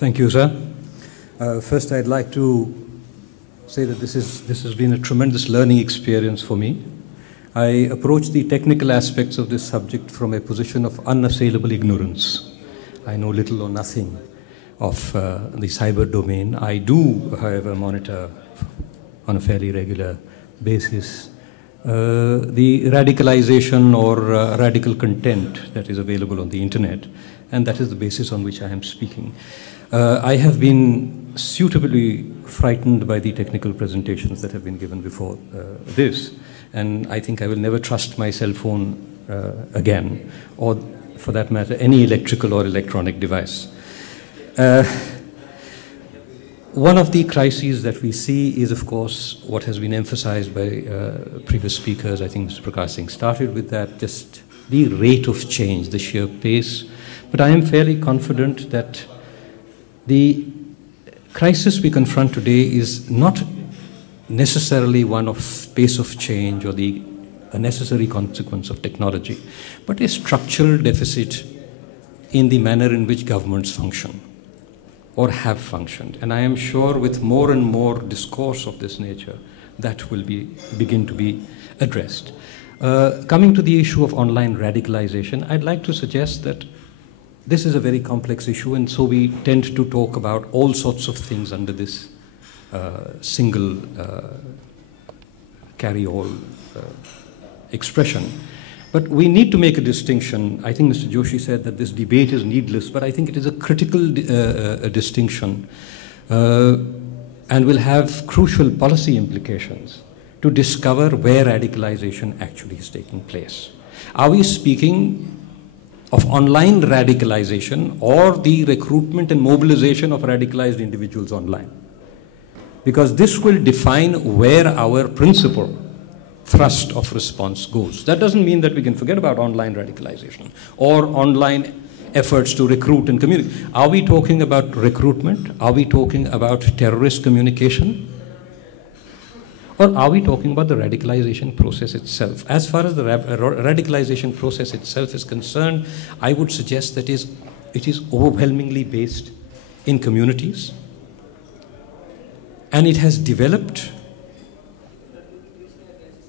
Thank you, sir. First, I'd like to say that this has been a tremendous learning experience for me. I approach the technical aspects of this subject from a position of unassailable ignorance. I know little or nothing of the cyber domain. I do, however, monitor on a fairly regular basis the radicalization or radical content that is available on the internet, and that is the basis on which I am speaking. I have been suitably frightened by the technical presentations that have been given before this, and I think I will never trust my cell phone again, or for that matter, any electrical or electronic device. One of the crises that we see is, of course, what has been emphasized by previous speakers. I think Mr. Prakash Singh started with that, just the rate of change, the sheer pace. But I am fairly confident that the crisis we confront today is not necessarily one of pace of change or a necessary consequence of technology, but a structural deficit in the manner in which governments function or have functioned. And I am sure with more and more discourse of this nature, that will begin to be addressed. Coming to the issue of online radicalization, I'd like to suggest that this is a very complex issue, and so we tend to talk about all sorts of things under this single carry-all expression. But we need to make a distinction. I think Mr. Joshi said that this debate is needless, but I think it is a critical distinction and will have crucial policy implications to discover where radicalization actually is taking place. Are we speaking of online radicalization or the recruitment and mobilization of radicalized individuals online? Because this will define where our principal thrust of response goes. That doesn't mean that we can forget about online radicalization or online efforts to recruit and communicate. Are we talking about recruitment? Are we talking about terrorist communication? Or are we talking about the radicalization process itself? As far as the radicalization process itself is concerned, I would suggest that it is overwhelmingly based in communities, and it has developed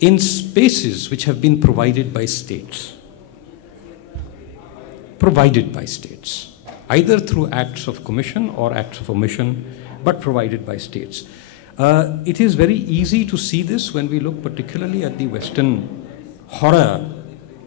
in spaces which have been provided by states. Either through acts of commission or acts of omission, but provided by states. It is very easy to see this when we look particularly at the Western horror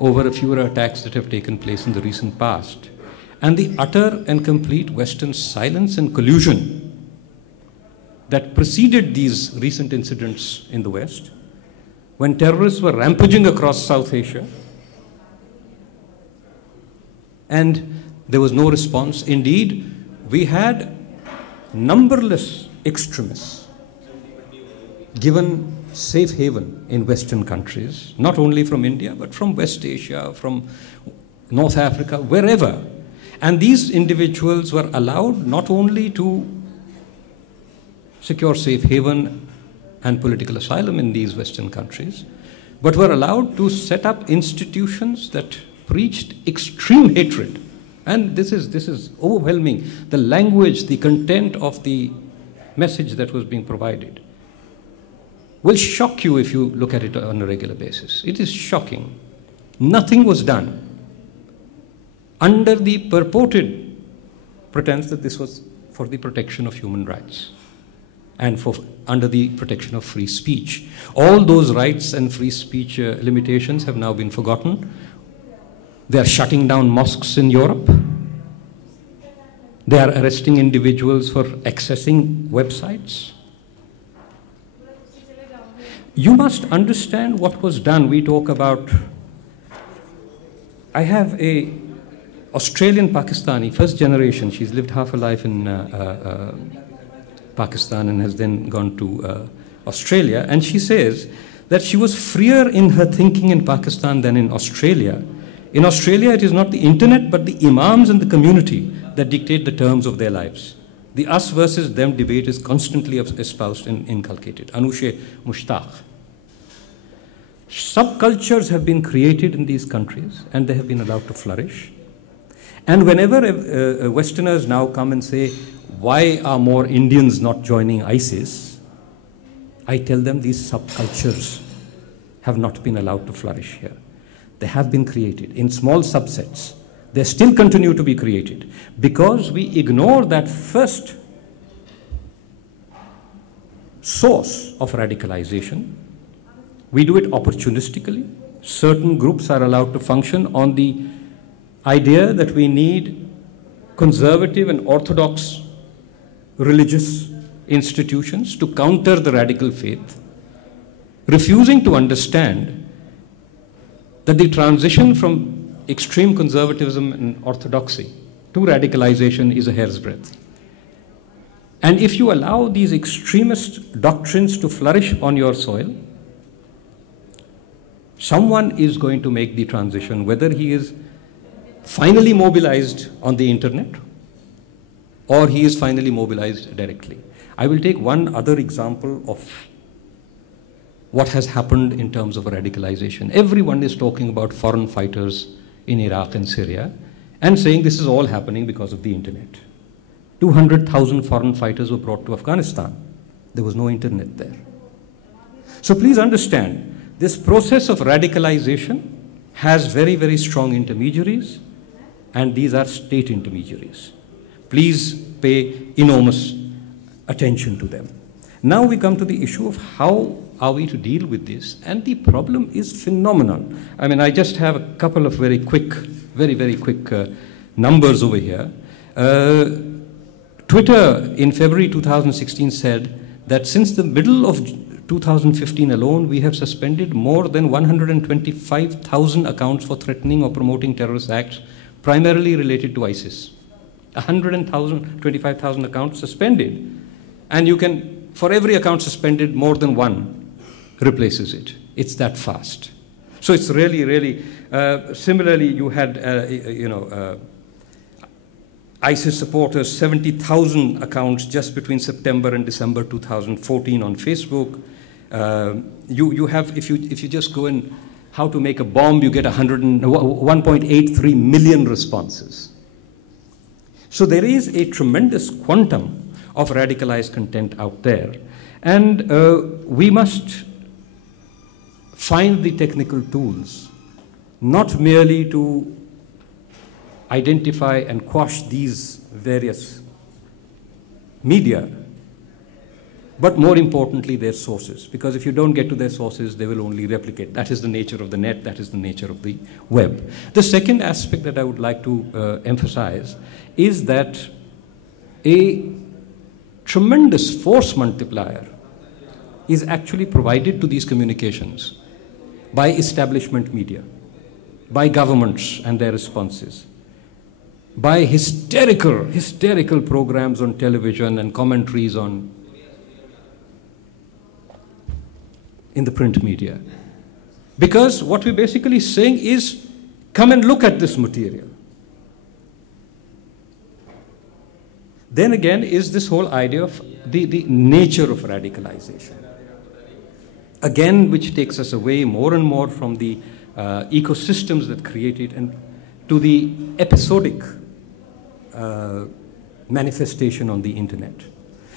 over a few attacks that have taken place in the recent past, and the utter and complete Western silence and collusion that preceded these recent incidents in the West, when terrorists were rampaging across South Asia, and there was no response. Indeed, we had numberless extremists given safe haven in Western countries, not only from India, but from West Asia, from North Africa, wherever. And these individuals were allowed not only to secure safe haven and political asylum in these Western countries, but were allowed to set up institutions that preached extreme hatred. And this is overwhelming. The language, the content of the message that was being provided will shock you if you look at it on a regular basis. It is shocking. Nothing was done under the purported pretense that this was for the protection of human rights and under the protection of free speech. All those rights and free speech limitations have now been forgotten. They are shutting down mosques in Europe. They are arresting individuals for accessing websites. You must understand what was done. We talk about, I have a Australian Pakistani, first generation. She's lived half her life in Pakistan and has then gone to Australia. And she says that she was freer in her thinking in Pakistan than in Australia. In Australia, it is not the internet, but the imams and the community that dictate the terms of their lives. The us versus them debate is constantly espoused and inculcated. Anushe Mushtaq. Subcultures have been created in these countries, and they have been allowed to flourish. And whenever Westerners now come and say, why are more Indians not joining ISIS? I tell them these subcultures have not been allowed to flourish here. They have been created in small subsets. They still continue to be created because we ignore that first source of radicalization. We do it opportunistically. Certain groups are allowed to function on the idea that we need conservative and orthodox religious institutions to counter the radical faith, refusing to understand that the transition from extreme conservatism and orthodoxy to radicalization is a hair's breadth. And if you allow these extremist doctrines to flourish on your soil, someone is going to make the transition, whether he is finally mobilized on the internet or he is finally mobilized directly. I will take one other example of what has happened in terms of radicalization. Everyone is talking about foreign fighters in Iraq and Syria and saying this is all happening because of the internet. 200,000 foreign fighters were brought to Afghanistan. There was no internet there. So please understand, this process of radicalization has very, very strong intermediaries, and these are state intermediaries. Please pay enormous attention to them. Now we come to the issue of how are we to deal with this, and the problem is phenomenal. I mean, I just have a couple of very, very quick numbers over here. Twitter in February 2016 said that since the middle of 2015 alone, we have suspended more than 125,000 accounts for threatening or promoting terrorist acts, primarily related to ISIS. 125,000 accounts suspended. And you can, for every account suspended, more than one replaces it. It's that fast. So it's really, similarly, you had, ISIS supporters, 70,000 accounts just between September and December 2014 on Facebook. You have, if you just go in how to make a bomb, you get 1.83 million responses. So there is a tremendous quantum of radicalized content out there. And we must find the technical tools, not merely to identify and quash these various media, but more importantly, their sources. Because if you don't get to their sources, they will only replicate. That is the nature of the net, that is the nature of the web. The second aspect that I would like to emphasize is that a tremendous force multiplier is actually provided to these communications by establishment media, by governments and their responses, by hysterical programs on television and commentaries in the print media. Because what we're basically saying is, come and look at this material. Then again is this whole idea of the nature of radicalization. Again, which takes us away more and more from the ecosystems that create it and to the episodic manifestation on the internet.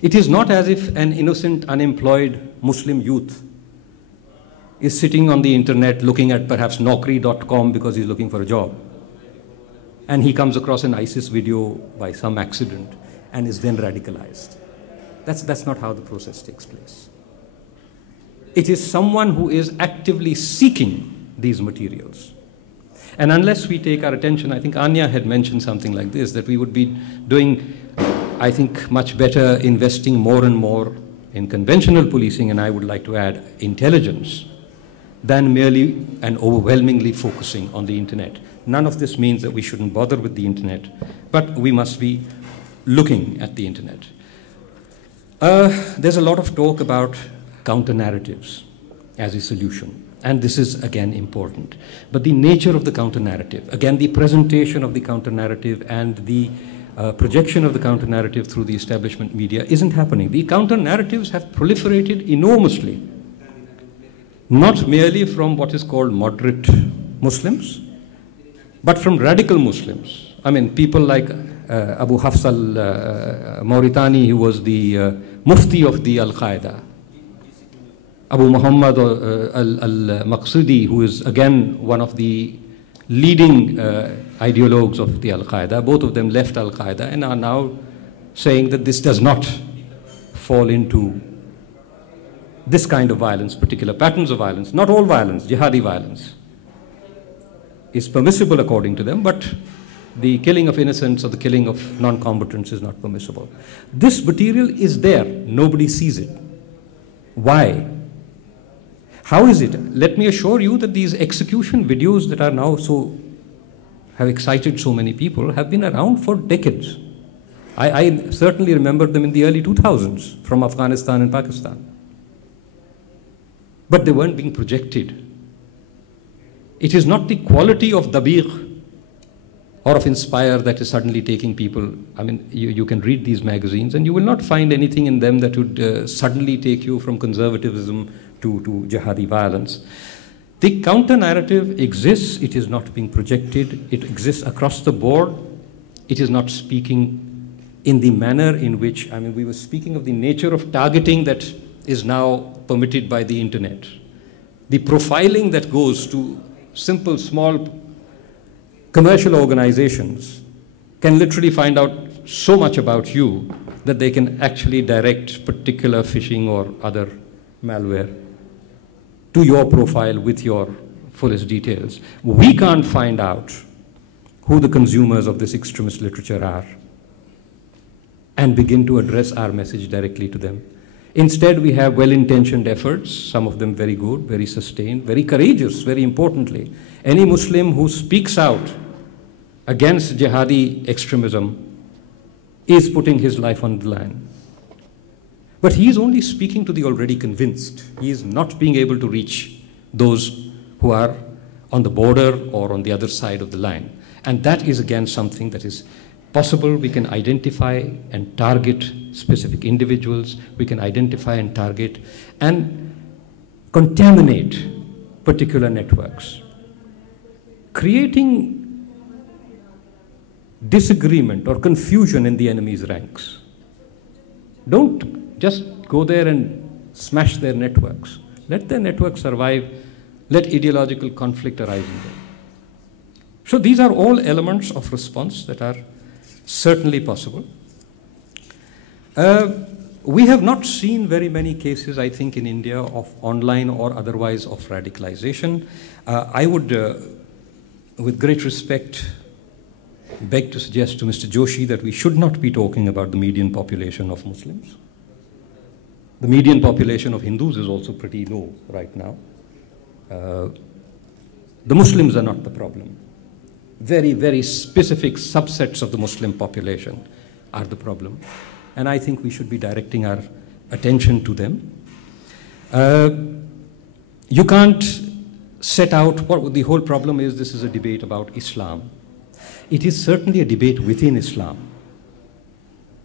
It is not as if an innocent, unemployed Muslim youth is sitting on the internet looking at perhaps Naukri.com because he's looking for a job. And he comes across an ISIS video by some accident and is then radicalized. That's not how the process takes place. It is someone who is actively seeking these materials. And unless we take our attention, I think Anya had mentioned something like this, that we would be doing, I think, much better investing more and more in conventional policing, and I would like to add intelligence, than merely and overwhelmingly focusing on the internet. None of this means that we shouldn't bother with the internet, but we must be looking at the internet. There's a lot of talk about counter-narratives as a solution. And this is, again, important. But the nature of the counter-narrative, again, the presentation of the counter-narrative and the projection of the counter-narrative through the establishment media isn't happening. The counter-narratives have proliferated enormously, not merely from what is called moderate Muslims, but from radical Muslims. I mean, people like Abu Hafs al-Mauritani, who was the Mufti of the Al-Qaeda. Abu Muhammad al-Maqsudi, who is again one of the leading ideologues of the Al-Qaeda. Both of them left Al-Qaeda and are now saying that this does not fall into this kind of violence, particular patterns of violence. Not all violence, jihadi violence is permissible according to them, but the killing of innocents or the killing of non-combatants is not permissible. This material is there. Nobody sees it. Why? How is it? Let me assure you that these execution videos that are now have excited so many people have been around for decades. I certainly remember them in the early 2000s from Afghanistan and Pakistan. But they weren't being projected. It is not the quality of Dabiq or of Inspire that is suddenly taking people. I mean, you can read these magazines and you will not find anything in them that would suddenly take you from conservatism to jihadi violence. The counter-narrative exists. It is not being projected. It exists across the board. It is not speaking in the manner in which, I mean, we were speaking of the nature of targeting that is now permitted by the internet. The profiling that goes to simple, small commercial organizations can literally find out so much about you that they can actually direct particular phishing or other malware to your profile with your fullest details. We can't find out who the consumers of this extremist literature are and begin to address our message directly to them. Instead, we have well-intentioned efforts, some of them very good, very sustained, very courageous, very importantly. Any Muslim who speaks out against jihadi extremism is putting his life on the line. But he is only speaking to the already convinced. He is not being able to reach those who are on the border or on the other side of the line. And that is again something that is possible. We can identify and target specific individuals. We can identify and target and contaminate particular networks. Creating disagreement or confusion in the enemy's ranks. Don't just go there and smash their networks. Let their networks survive. Let ideological conflict arise in them. So these are all elements of response that are certainly possible. We have not seen very many cases, I think, in India of online or otherwise of radicalization. I would, with great respect, beg to suggest to Mr. Joshi that we should not be talking about the median population of Muslims. The median population of Hindus is also pretty low right now. The Muslims are not the problem. Very, very specific subsets of the Muslim population are the problem. And I think we should be directing our attention to them. You can't set out what the whole problem is. This is a debate about Islam. It is certainly a debate within Islam.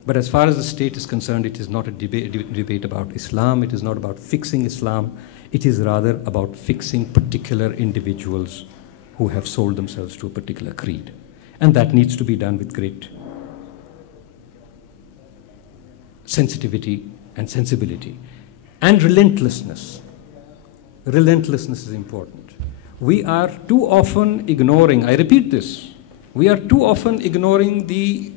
But as far as the state is concerned, it is not a debate about Islam. It is not about fixing Islam. It is rather about fixing particular individuals who have sold themselves to a particular creed. And that needs to be done with great sensitivity and sensibility. And relentlessness. Relentlessness is important. We are too often ignoring, I repeat this, we are too often ignoring the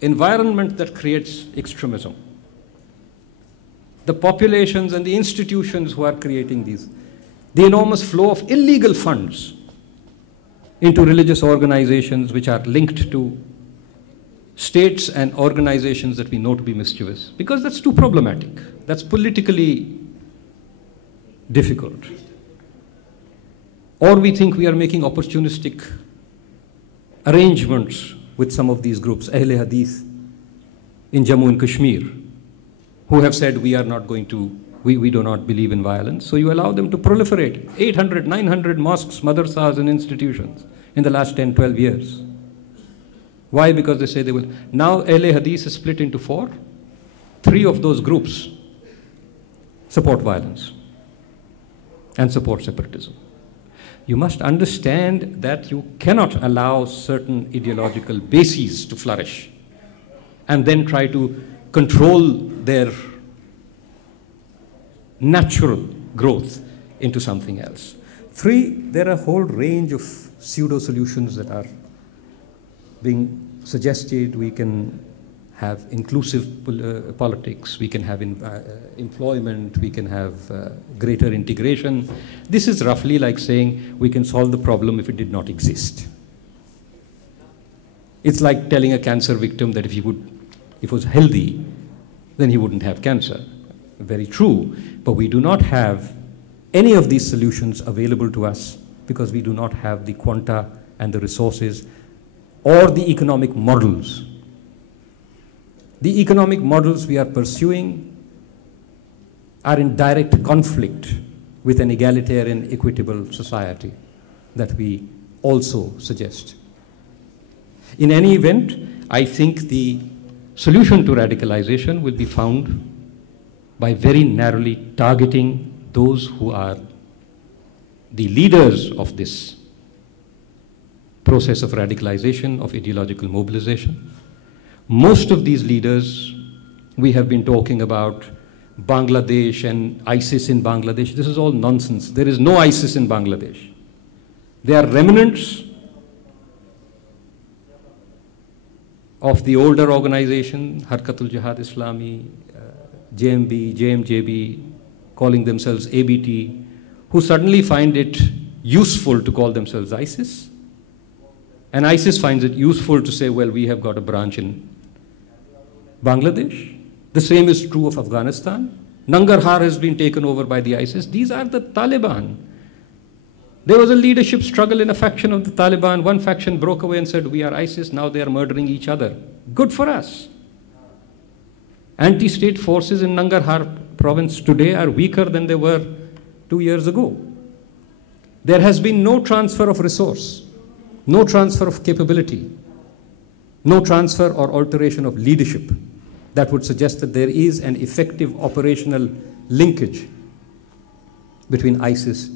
environment that creates extremism. The populations and the institutions who are creating these. The enormous flow of illegal funds into religious organizations which are linked to states and organizations that we know to be mischievous. Because that's too problematic. That's politically difficult. Or we think we are making opportunistic arrangements with some of these groups, Ahle Hadith in Jammu and Kashmir, who have said we are not going to, we do not believe in violence. So you allow them to proliferate 800, 900 mosques, madrasas and institutions in the last 10, 12 years. Why? Because they say they will. Now Ahle Hadith is split into 4. 3 of those groups support violence and support separatism. You must understand that you cannot allow certain ideological bases to flourish and then try to control their natural growth into something else. 3, there are a whole range of pseudo-solutions that are being suggested. We can have inclusive politics, we can have employment, we can have greater integration. This is roughly like saying we can solve the problem if it did not exist. It's like telling a cancer victim that if he was healthy, then he wouldn't have cancer. Very true, but we do not have any of these solutions available to us because we do not have the quanta and the resources or the economic models. The economic models we are pursuing are in direct conflict with an egalitarian, equitable society that we also suggest. In any event, I think the solution to radicalization will be found by very narrowly targeting those who are the leaders of this process of radicalization, of ideological mobilization. Most of these leaders, we have been talking about Bangladesh and ISIS in Bangladesh. This is all nonsense. There is no ISIS in Bangladesh. They are remnants of the older organization, Harkatul Jihad Islami, JMB, JMJB, calling themselves ABT, who suddenly find it useful to call themselves ISIS. And ISIS finds it useful to say, well, we have got a branch in Bangladesh. The same is true of Afghanistan. Nangarhar has been taken over by the ISIS. These are the Taliban. There was a leadership struggle in a faction of the Taliban. One faction broke away and said, we are ISIS. Now they are murdering each other. Good for us. Anti-state forces in Nangarhar province today are weaker than they were 2 years ago. There has been no transfer of resource, no transfer of capability, no transfer or alteration of leadership that would suggest that there is an effective operational linkage between ISIS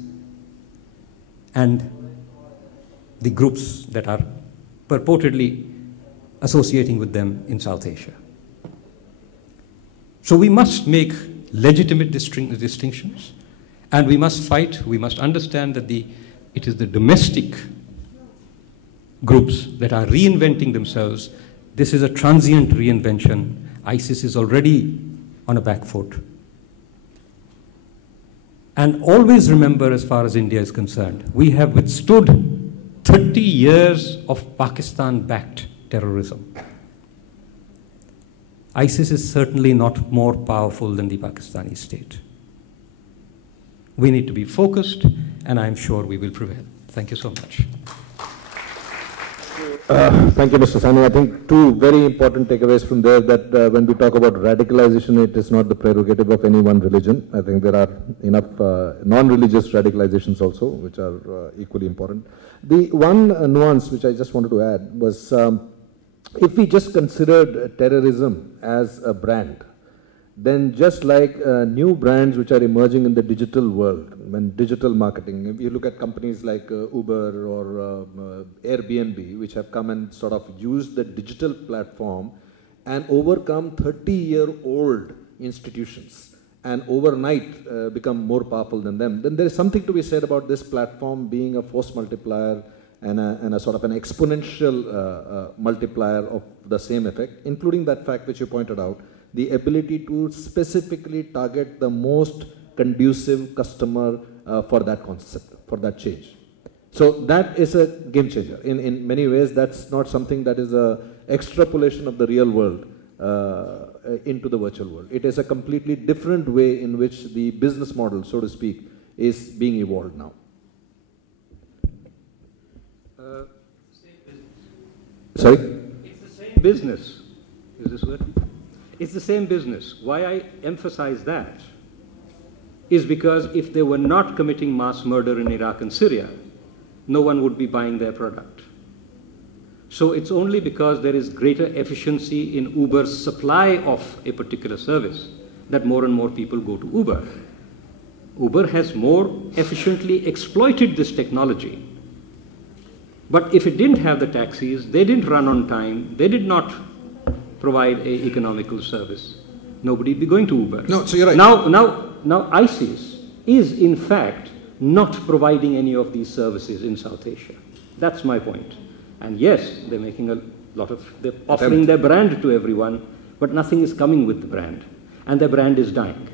and the groups that are purportedly associating with them in South Asia. So we must make legitimate distinctions, and we must fight. We must understand that it is the domestic groups that are reinventing themselves. This is a transient reinvention. ISIS is already on a back foot. And always remember, as far as India is concerned, we have withstood 30 years of Pakistan-backed terrorism. ISIS is certainly not more powerful than the Pakistani state. We need to be focused, and I'm sure we will prevail. Thank you so much. Thank you, Mr. Sahni. I think two very important takeaways from there, that when we talk about radicalization, it is not the prerogative of any one religion. I think there are enough non-religious radicalizations also, which are equally important. The one nuance which I just wanted to add was, if we just considered terrorism as a brand, then just like new brands which are emerging in the digital world, when digital marketing, if you look at companies like Uber or Airbnb, which have come and sort of used the digital platform and overcome 30-year-old institutions and overnight become more powerful than them, then there is something to be said about this platform being a force multiplier and a sort of an exponential multiplier of the same effect, including that fact which you pointed out, the ability to specifically target the most conducive customer for that concept, for that change. So that is a game changer. In many ways, that's not something that is an extrapolation of the real world into the virtual world. It is a completely different way in which the business model, so to speak, is being evolved now. Sorry? It's the same business. Is this what? It's the same business. Why I emphasize that is because if they were not committing mass murder in Iraq and Syria, no one would be buying their product. So it's only because there is greater efficiency in Uber's supply of a particular service that more and more people go to Uber. Uber has more efficiently exploited this technology. But if it didn't have the taxis, they didn't run on time, they did not provide an economical service, nobody would be going to Uber. No, so you're right. Now ISIS is in fact not providing any of these services in South Asia. That's my point. And yes, they're making a lot of, they're offering their brand to everyone, but nothing is coming with the brand. And their brand is dying.